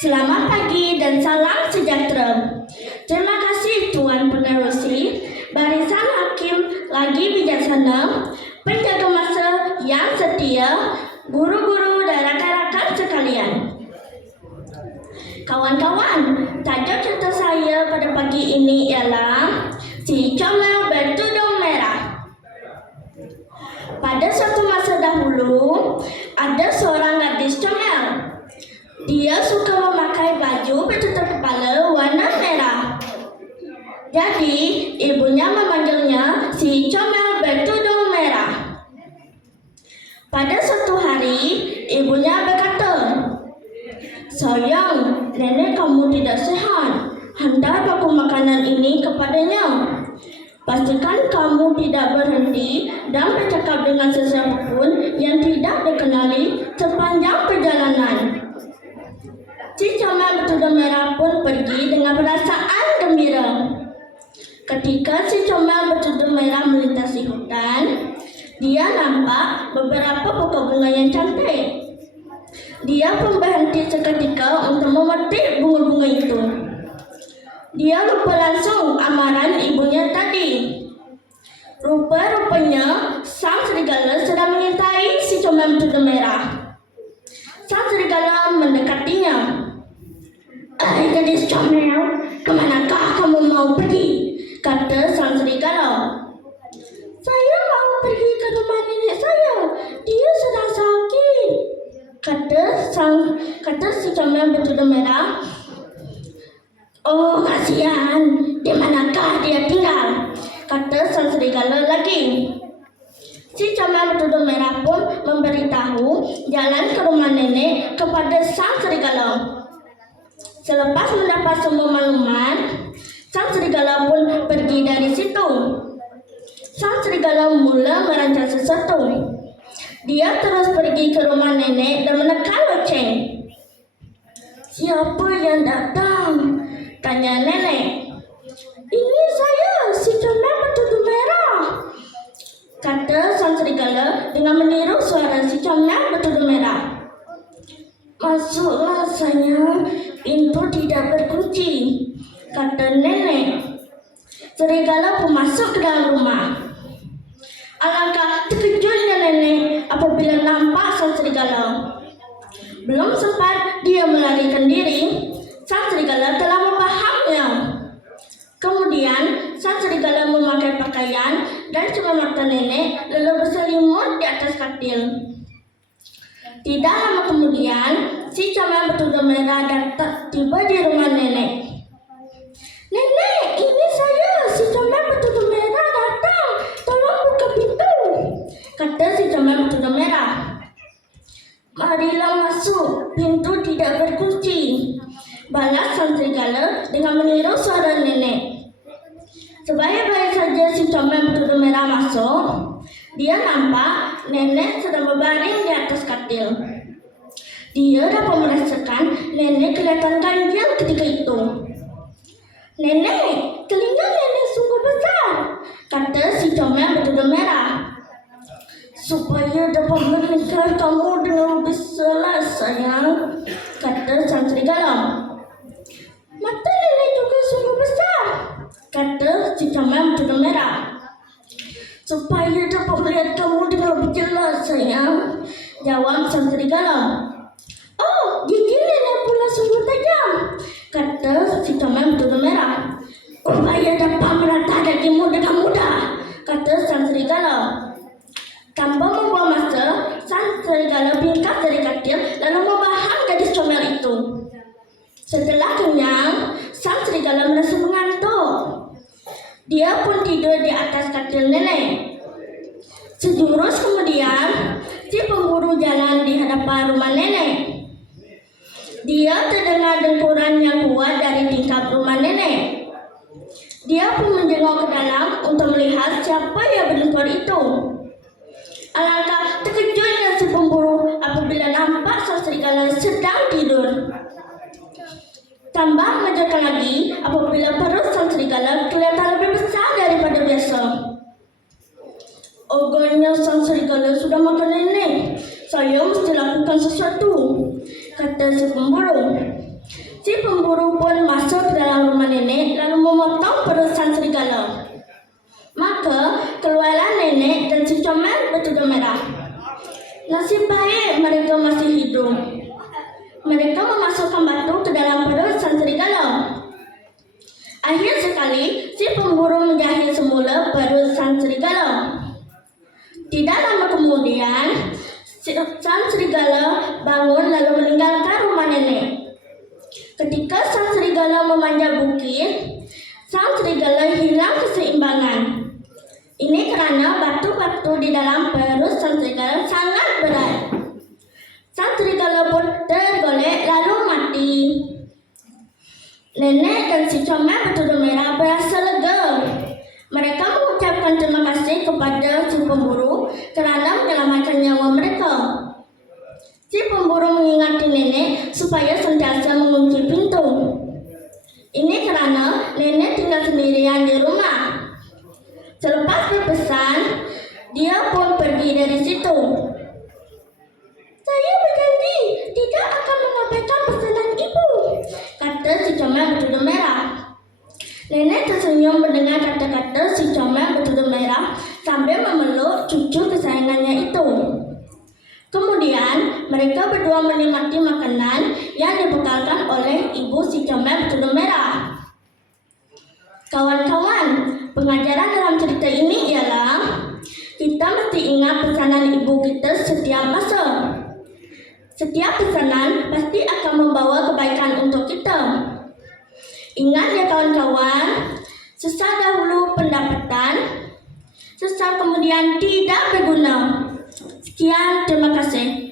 Selamat pagi dan salam sejahtera. Terima kasih Tuan Penerusi, barisan hakim lagi bijaksana, penjaga masa yang setia, guru-guru dan rakan-rakan sekalian. Kawan-kawan, tajuk cerita saya pada pagi ini ialah Si Comel Bertudung Merah. Pada suatu masa dahulu, ada seorang gadis comel. Dia suka memakai baju bertutup kepala warna merah. Jadi, ibunya memanggilnya si Comel Bertudung Merah. Pada suatu hari, ibunya berkata, "Sayang, nenek kamu tidak sehat. Hantar paku makanan ini kepadanya. Pastikan kamu tidak berhenti dan bercakap dengan sesiapa pun yang tidak dikenali sepanjang perjalanan." Si Comel Bertudung Merah pun pergi dengan perasaan gembira. Ketika si Comel Bertudung Merah melintasi hutan, dia nampak beberapa pokok bunga yang cantik. Dia pun berhenti seketika untuk memetik bunga-bunga itu. Dia lupa langsung amaran ibunya tadi. Rupa-rupanya sang serigala sedang mengintai si Comel Bertudung Merah. Sang serigala mendekatinya. Gadis comel, kemanakah kamu mau pergi?" kata sang serigala. "Saya mau pergi ke rumah nenek saya. Dia sedang sakit," kata si Comel Bertudung Merah. "Oh, kasihan. Di manakah dia tinggal?" kata sang serigala lagi. Si Comel Bertudung Merah pun memberitahu jalan ke rumah nenek kepada sang serigala. Selepas mendapat semua maklumat, sang serigala pun pergi dari situ. Sang serigala mula merancang sesuatu. Dia terus pergi ke rumah nenek dan menekan loceng. "Siapa yang datang?" tanya nenek. "Ini saya, si Comel Bertudung Merah," kata sang serigala dengan meniru suara si Comel Bertudung Merah. "Masuklah sayang, pintu tidak berkunci," kata nenek. Serigala pun masuk ke dalam rumah. Alangkah terkejutnya nenek apabila nampak sang serigala. Belum sempat dia melarikan diri, sang serigala telah membahamnya. Kemudian sang serigala memakai pakaian dan cermin nenek lalu berselimut di atas katil. Tidak lama kemudian, si Comel Bertudung Merah tiba di rumah nenek. "Nenek, ini saya, si Comel Bertudung Merah datang. Tolong buka pintu," kata si Comel Bertudung Merah. "Marilah masuk, pintu tidak berkunci," balas sang serigala dengan meniru suara nenek. Sebaik-baik saja si Comel Bertudung Merah masuk, dia nampak nenek sedang berbaring di atas katil. Dia dapat merasakan nenek kelihatan ganjil ketika itu. "Nenek, telinga nenek sungguh besar," kata si Comel Bertudung Merah. "Supaya dapat mendengar kamu dengan lebih jelas sayang," kata sang serigala. "Mata nenek juga sungguh besar," kata si Comel Bertudung Merah. "Supaya dapat melihat kamu dengan lebih jelas sayang," jawab sang serigala. "Oh, gigi nenek pula sungguh tajam," kata si Comel Bertudung Merah. "Supaya dapat merata dagingmu dengan mudah," kata sang serigala. Tanpa membuang masa, sang serigala bingkas dari katil lalu membahang gadis comel itu. Setelah kenyang, sang serigala merasa mengantuk. Dia pun tidur di atas katil nenek. Sejurus kemudian, si pemburu jalan di hadapan rumah nenek. Dia terdengar dengkuran yang kuat dari tingkap rumah nenek. Dia pun menjenguk ke dalam untuk melihat siapa yang berdengkur itu. Alangkah terkejutnya si pemburu apabila nampak sang serigala sedang tidur. Tambah mengejutkan lagi apabila perut sang serigala kelihatan lebih besar daripada biasa. "Agaknya sang serigala sudah makan nenek. Saya mesti lakukan sesuatu," kata kata si pemburu. Si pemburu pun masuk ke dalam rumah nenek lalu memotong perut sang serigala. Maka keluarlah nenek dan si comel bertujuh merah. Nasib baik mereka masih hidup. Mereka memasukkan batu ke dalam perut sang serigala. Akhir sekali, si pemburu menjahit semula perut sang serigala. Tidak lama kemudian, sang serigala bangun lalu meninggalkan rumah nenek. Ketika sang serigala memanjat bukit, sang serigala hilang keseimbangan. Ini karena batu-batu di dalam perut sang serigala sangat berat. Sang serigala pun tergolek lalu mati. Nenek dan si comel bertujuh merah berasa lega. Mereka mengucapkan terima kasih kepada si pemburu kerana menyelamatkan nyawa mereka. Si pemburu mengingati nenek supaya sentiasa mengunci pintu. Ini karena nenek tinggal sendirian di rumah. Selepas berpesan, dia pun pergi dari situ. Saya berjanji tidak akan mengabaikan pesanan ibu, kata si comel bertujuh merah. Nenek tersenyum mendengar kata-kata si comel bertujuh merah sambil memeluk cucu kesayangannya itu. Kemudian mereka berdua menikmati makanan yang dibekalkan oleh ibu si comel bertujuh merah. Kawan-kawan, pengajaran dalam cerita ini ialah kita mesti ingat pesanan ibu kita setiap masa. Setiap pesanan pasti akan membawa kebaikan untuk kita. Ingat ya kawan-kawan, sesat dahulu pendapatan, sesat kemudian tidak berguna. Sekian, terima kasih.